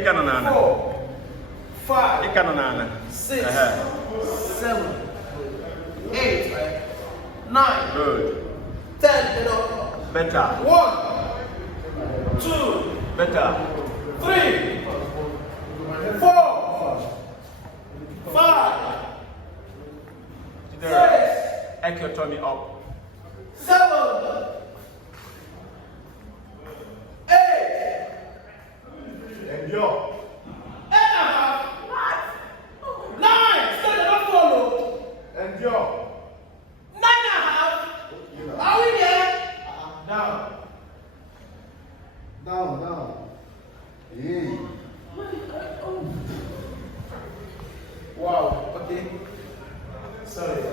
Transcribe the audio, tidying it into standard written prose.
ika na nana. 4, 5, Ika na nana. 6, 7, 8, 9, Good. 10, get up. Better. 1, 2, Better. 3, 4, 5, There. Egg your tummy up. 7, 8, And yo. 9, still don't follow. And yo. 9.5. Are we there? Down. Down. Hey. Wow, okay. Sorry.